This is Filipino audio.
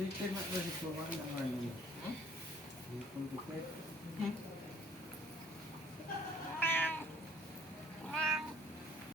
Ticket na kasi po ang ano. Hmm? Hindi kong ticket. Hmm?